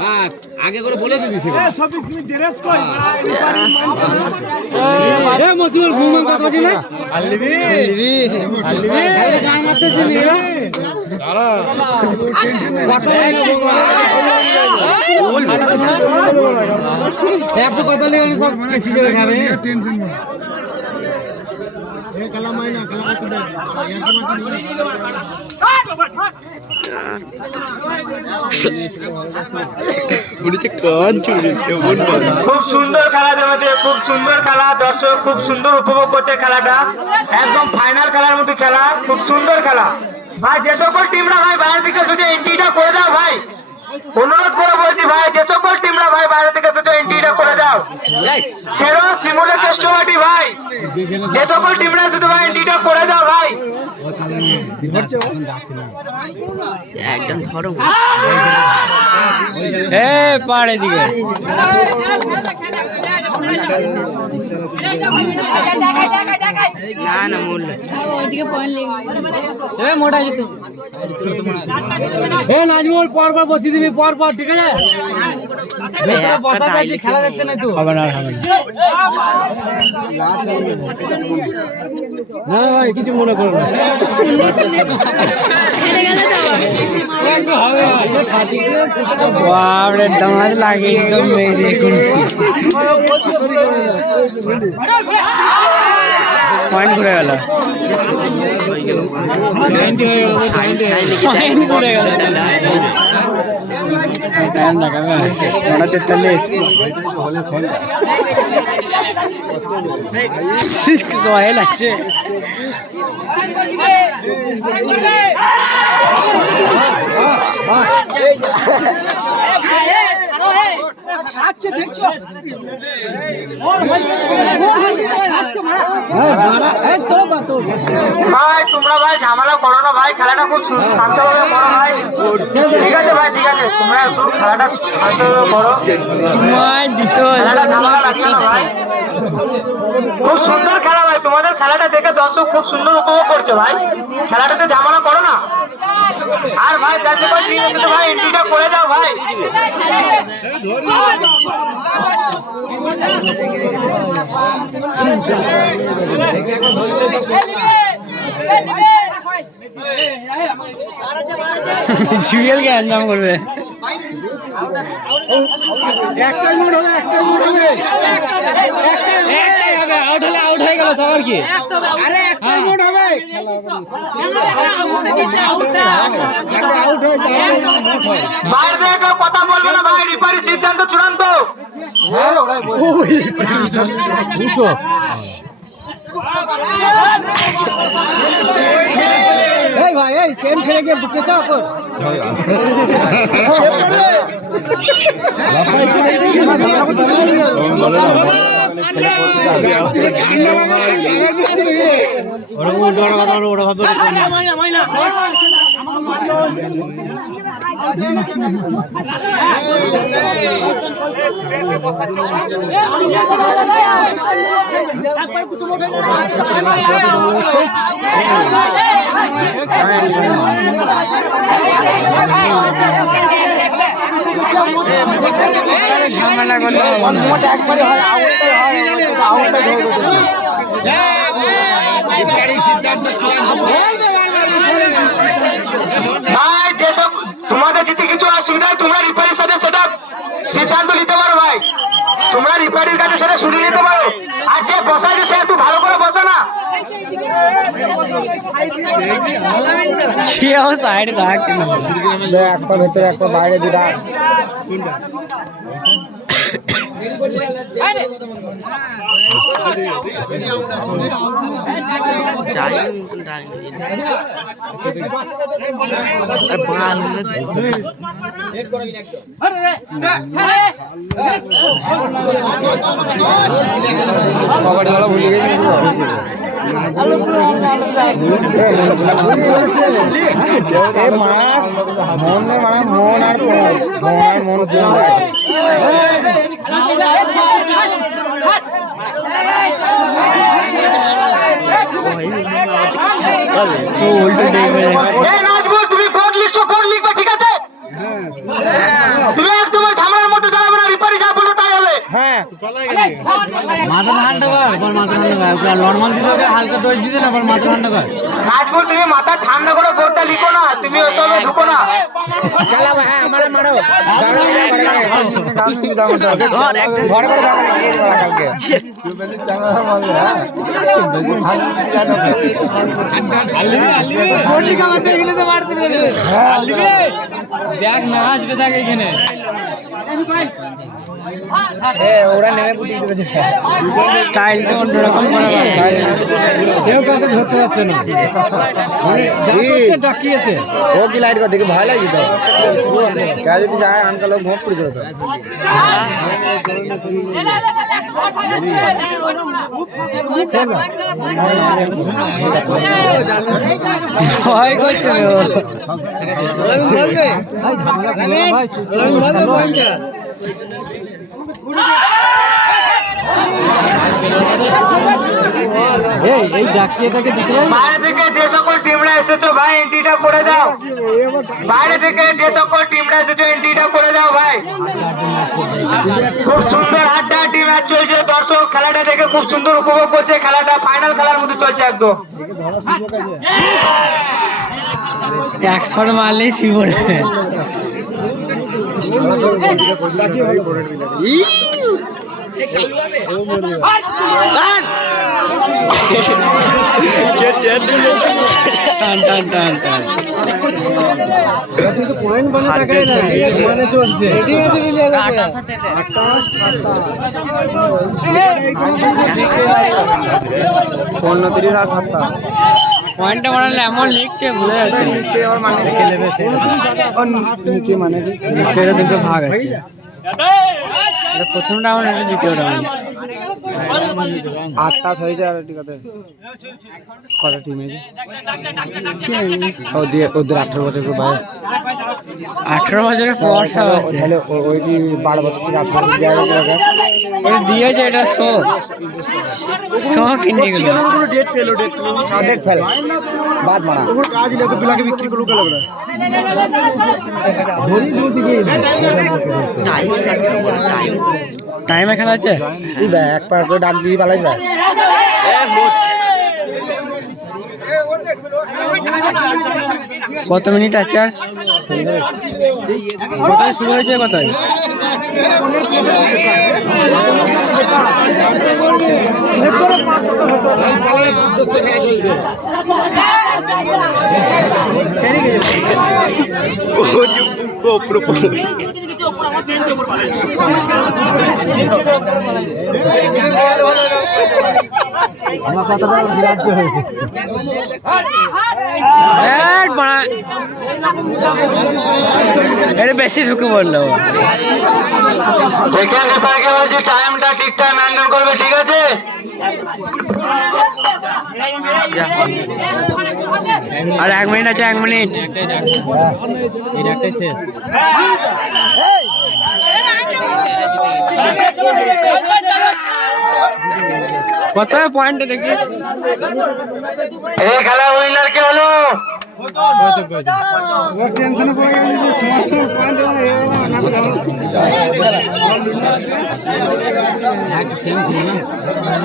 বাস আগে করে বলে দিবি মসুর ঘুমান কত বাজে না আলবি আলবি গান মারতেছিস নি দাঁড়া একটু কথা লেগে সব কিছু করে খাবে টেনশন এ কালা মাইনা কালা কত দে খুব সুন্দর খেলা জমেছে, খুব সুন্দর খেলা, দর্শক খুব সুন্দর উপভোগ করছে খেলাটা, একদম ফাইনাল খেলার মতো খেলা, খুব সুন্দর খেলা। ভাই যে সকল টিমরা ভাই বাইরে থেকে সোজা এন্ট্রিটা করে দাও ভাই, অনুরোধ করে বলছি ভাই যে সকল টিমরা ভাই বাইরে থেকে সোজা এন্ট্রিটা করে দাও। সেরো সিমুলে কাস্টমারটি ভাই যে সকল টিমরা শুধু ভাই এন্ট্রিটা করে দাও ভাই। একদম ধরো এ পাড়ে দিকে না না মূল্য মোটা যেত নাজমুল পর পর বসিয়ে দিবি পর পর, ঠিক আছে? বসা যাচ্ছে, খেলা দেখতে নাই তো হবে না না ভাই, কিছু মনে করো না। বাপরে দামাজ লাগে একদম মেরে পয়েন্ট ঘুরে গেল, টাইম দেখাবে 9:43 সবাই লাগছে। ভাই তোমরা ভাই ঝামেলা করো না ভাই, খেলাটা খুব শান্তভাবে করো ভাই, ঠিক আছে ভাই, ঠিক আছে, তোমরা একটু খেলাটা শান্তভাবে করো, খেলাটা ঝামেলা লাগবে না ভাই। খুব সুন্দর খেলা ভাই, তোমাদের খেলাটা দেখে দর্শক খুব সুন্দর উপভোগ করছে ভাই, খেলাটাতে ঝামেলা করো না। আর ভাই চাষে ভাই টিম এসে ভাই এন্ট্রিটা করে দাও ভাই। জুয়েল কে আঞ্জাম করবে, একটাই মোড হবে, একটাই মোড হবে, একটাই হবে, আউট হলে আউট হয়ে গেল তো আর কি, আরে একটাই মোড হবে, আউট হয় তারপর মোড হয়। বাইরে থেকে কথা বলবে না ভাই, রিফারি সিদ্ধান্ত চূড়ান্ত। এই ভাই, এই চেন ছেড়ে গিয়ে বুকে চাপ কর। ঝামেলা করলে একবারে হয়, আউটটাই হয়, আউটটাই ধরে ভাই। যেসব তোমাদের যদি কিছু অসুবিধা হয় তোমরা রিফারির সাথে সেটা সিদ্ধান্ত নিতে পারো ভাই, তোমরা রিফারির কাছে সেটা শুনিয়ে নিতে পারো। আর যে বসাইছে সে একটু ভালো করে বসে না, কি অবস্থা সাইড থাকছে না, একটা ভেতরে একটা বাইরে দুটা। ভুলে গেছি মন আর মন নাজমুল তুমি বোর্ড লিখছো, বোর্ড লিখবে, ঠিক আছে? মাথা ঠান্ডা কর, পর মাথা ঠান্ডা কর, নর্মাল দিতে হালকা ডোজ দিতে না, পর মাথা ঠান্ডা কর। নাজমুল তুমি মাথা ঠান্ডা করে বোর্ডটা লিখো না, তুমি ওসবে ঢুকো না। দেখ না আজকে দেখ এখানে ওরা নেমে পুটিয়ে দিয়েছে। স্টাইলটা অন্যরকম করা কেউ কাউকে ধরতে পারছে না ডাকিয়েতে ও কি লাইট কর দেখে ভয় লাগে তো কে যদি যায় আনকা লোক ঘোপ পড়ে যেত ভয় করছে এই জাকিয়েটাকে দিতে বাইরে থেকে যে সকল টিমরা এসেছো ভাই এন্ট্রিটা করে যাও। বাইরে থেকে যে সকল টিমরা এসেছো এন্ট্রিটা করে যাও ভাই। খুব সুন্দর হাড্ডাহাড্ডি ম্যাচ চলছে, দর্শক খেলাটা দেখে খুব সুন্দর উপভোগ করছে, খেলাটা ফাইনাল খেলার মতো চলছে একদম। 100 মারলেই শিবরে টান টান টান টান পয়েন্ট বনে টাকায় না মানে চলছে 29 আর 7 পয়েন্টটা মারলে এমন লিখছে ভুলে যাচ্ছে নিচে আবার মানে নিচে মানে নিচে দুটো ভাগ আছে এটা প্রথম রাউন্ড এটা দ্বিতীয় রাউন্ড 8টা 6 আর ঠিক আছে কটা টিম আছে ওদের 18 বছর করে বাইরে 18 বছরের ফোর্স আছে তাহলে ওইটি 12 বছর থেকে 18 বছর জায়গা ওটা দিয়েছে এটা শো কিনে গেল ডেট ফেল বাদ মারা ওর কাজ না তো বিলাকে বিক্রি করলো গেল বলে ধরি দূর দিকে টাইম এখানে আছে এই এক পার করে ডাক দিয়ে পালাই যায় কত মিনিট আছে আর কোথায় শুরু হয়েছে কোথায় আমার কথাটা বিরাট হয়েছে এটা বেশি ঢুকে বললো সেকেন্ড রেফারিকে বলছি টাইমটা ঠিকঠাক মেইনটেইন করবে, ঠিক আছে? আর 1 মিনিট আছে 1 মিনিট কত পয়েন্ট দেখি এই খেলা উইনার কে হলো? টেনশনে পড়ে গেছে যে সমস্যা পয়েন্ট না